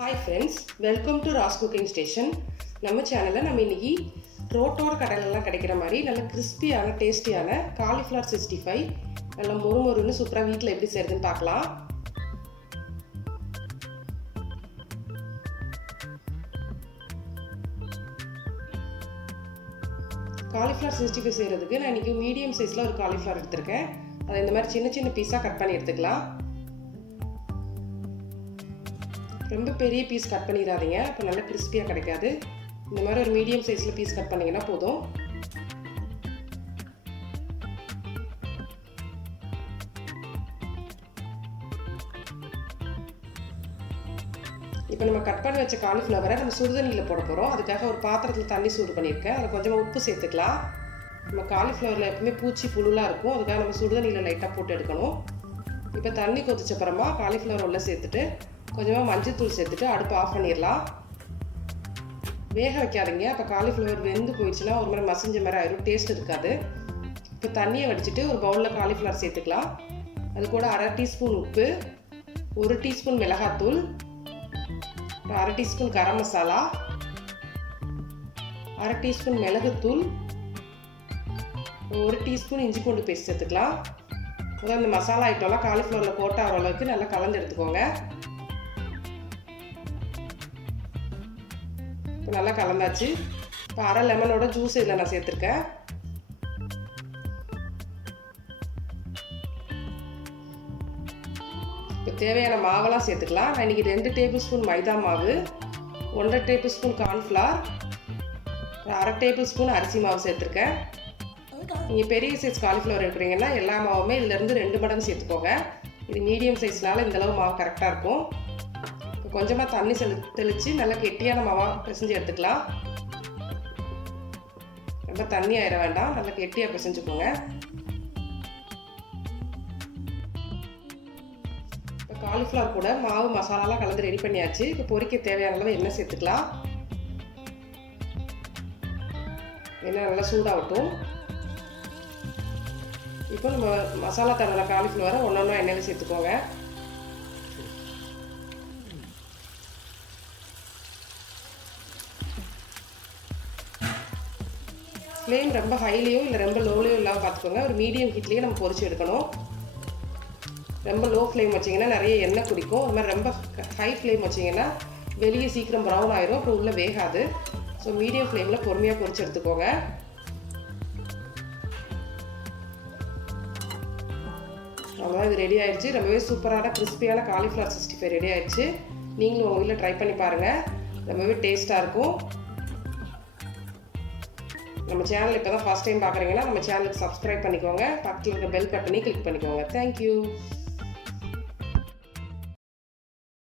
Hi friends, welcome to Ross Cooking Station. நம்ம சேனல்ல நம்ம இன்னைக்கு ரோட்டோர கடையிலலாம் கிடைக்கிற மாதிரி நல்ல கிறிஸ்பியான டேஸ்டியான காலிஃப்ளவர் 65 நல்ல மொறுமொறுன்னு சூப்பரா வீட்ல எப்படி செய்யறதுன்னு பார்க்கலாம். காலிஃப்ளவர் 65 செய்யறதுக்கு நான் இன்னைக்கு மீடியம் சைஸ்ல ஒரு காலிஃப்ளவர் எடுத்துர்க்கேன். அதை இந்த மாதிரி சின்ன சின்ன பீஸா கட் பண்ணி எடுத்துக்கலாம். ரொம்ப பெரிய பீஸ் கட் பண்ணிடாதீங்க, அப்போ நல்ல கிறிஸ்பியாக கிடைக்காது. இந்த மாதிரி ஒரு மீடியம் சைஸில் பீஸ் கட் பண்ணிங்கன்னா போதும். இப்போ நம்ம கட் பண்ணி வச்ச காலிஃப்ளவரை நம்ம சுடுதண்ணியில் போட போகிறோம். அதுக்காக ஒரு பாத்திரத்தில் தண்ணி சூடு பண்ணியிருக்கேன். அதில் கொஞ்சமாக உப்பு சேர்த்துக்கலாம். நம்ம காலிஃப்ளவரில் எப்பவுமே பூச்சி புழுலாம் இருக்கும், அதுக்காக நம்ம சுடுதண்ணியில் லைட்டாக போட்டு எடுக்கணும். இப்போ தண்ணி கொதிச்ச அப்புறமா காலிஃப்ளவர் உள்ள சேர்த்துட்டு கொஞ்சமாக மஞ்சள்தூள் சேர்த்துட்டு அடுப்பு ஆஃப் பண்ணிடலாம். வேக வைக்காதீங்க, அப்போ காலிஃப்ளவர் வெந்து போயிடுச்சுன்னா ஒரு மாதிரி மசிஞ்ச மாதிரி ஆயிரும், டேஸ்ட் இருக்காது. இப்போ தண்ணியை வடிச்சிட்டு ஒரு பவுலில் காலிஃப்ளவர் சேர்த்துக்கலாம். அது கூட 1/2 டீஸ்பூன் உப்பு, 1 டீஸ்பூன் மிளகாத்தூள், 1/2 டீஸ்பூன் கரம் மசாலா, 1/2 டீஸ்பூன் மிளகுத்தூள், 1 டீஸ்பூன் இஞ்சி பூண்டு பேஸ்ட் சேர்த்துக்கலாம். அதான் இந்த மசாலா ஐட்டம்லாம் காலிஃப்ளவரில் போட்ட அளவுக்கு நல்லா கலந்து எடுத்துக்கோங்க. இப்போ நல்லா கலந்தாச்சு. இப்போ 1/2 லெமனோட ஜூஸ் இதில் நான் சேர்த்துருக்கேன். இப்போ தேவையான மாவெல்லாம் சேர்த்துக்கலாம். நான் இன்றைக்கி 2 டேபிள் ஸ்பூன் மைதா மாவு, 1/2 table spoon cornflour, 1/2 table spoon அரிசி மாவு சேர்த்துருக்கேன். நீங்கள் பெரிய சைஸ் காலிஃப்ளவர் எடுக்கிறீங்கன்னா எல்லா மாவுமே இதிலேருந்து 2 மடங்கு சேர்த்துக்கோங்க. இது மீடியம் சைஸ்னால இந்தளவு மாவு கரெக்டாக இருக்கும். இப்போ கொஞ்சமாக தண்ணி தெளித்து நல்லா கெட்டியான மாவாக பிசைஞ்சு எடுத்துக்கலாம். ரொம்ப தண்ணி ஆயிட வேண்டாம், நல்லா கெட்டியாக பிசைஞ்சுக்கோங்க. இப்போ காலிஃப்ளவர் கூட மாவு மசாலாலாம் கலந்து ரெடி பண்ணியாச்சு. இப்போ பொரிக்க தேவையான அளவு எண்ணெய் சேர்த்துக்கலாம். எண்ணெய் நல்லா சூடாகட்டும். இப்போ நம்ம மசாலா தடவை காலிஃப்ளவரை ஒன்றா எண்ணெயில் சேர்த்துக்கோங்க. ஃப்ளேம் ரொம்ப ஹைலேயோ இல்லை ரொம்ப லோலையோ இல்லாமல் பார்த்துக்கோங்க. ஒரு மீடியம் ஹீட்லேயே நம்ம பொரிச்சு எடுக்கணும். ரொம்ப லோ ஃப்ளேம் வச்சிங்கன்னா நிறைய எண்ணெய் குடிக்கும். அது மாதிரி ரொம்ப ஹை ஃப்ளேம் வச்சிங்கன்னா வெளியே சீக்கிரம் ப்ரௌன் ஆயிரும், அப்புறம் உள்ளே வேகாது. ஸோ மீடியம் ஃப்ளேமில் பொறுமையாக பொரிச்சு எடுத்துக்கோங்க. அவ்வளோதான், இது ரெடி ஆயிடுச்சு. ரொம்பவே சூப்பரான கிறிஸ்பியான காலிஃப்ளவர் 65 ரெடி ஆயிடுச்சு. நீங்களும் உங்கள் வீட்டில் ட்ரை பண்ணி பாருங்கள், ரொம்பவே டேஸ்ட்டாக இருக்கும். நம்ம சேனல் இப்போ தான் ஃபர்ஸ்ட் டைம் பார்க்குறீங்கன்னா நம்ம சேனலுக்கு சப்ஸ்கிரைப் பண்ணிக்கோங்க. பக்கத்தில் இருக்க பெல் பட்டனை கிளிக் பண்ணிக்கோங்க. தேங்க்யூ.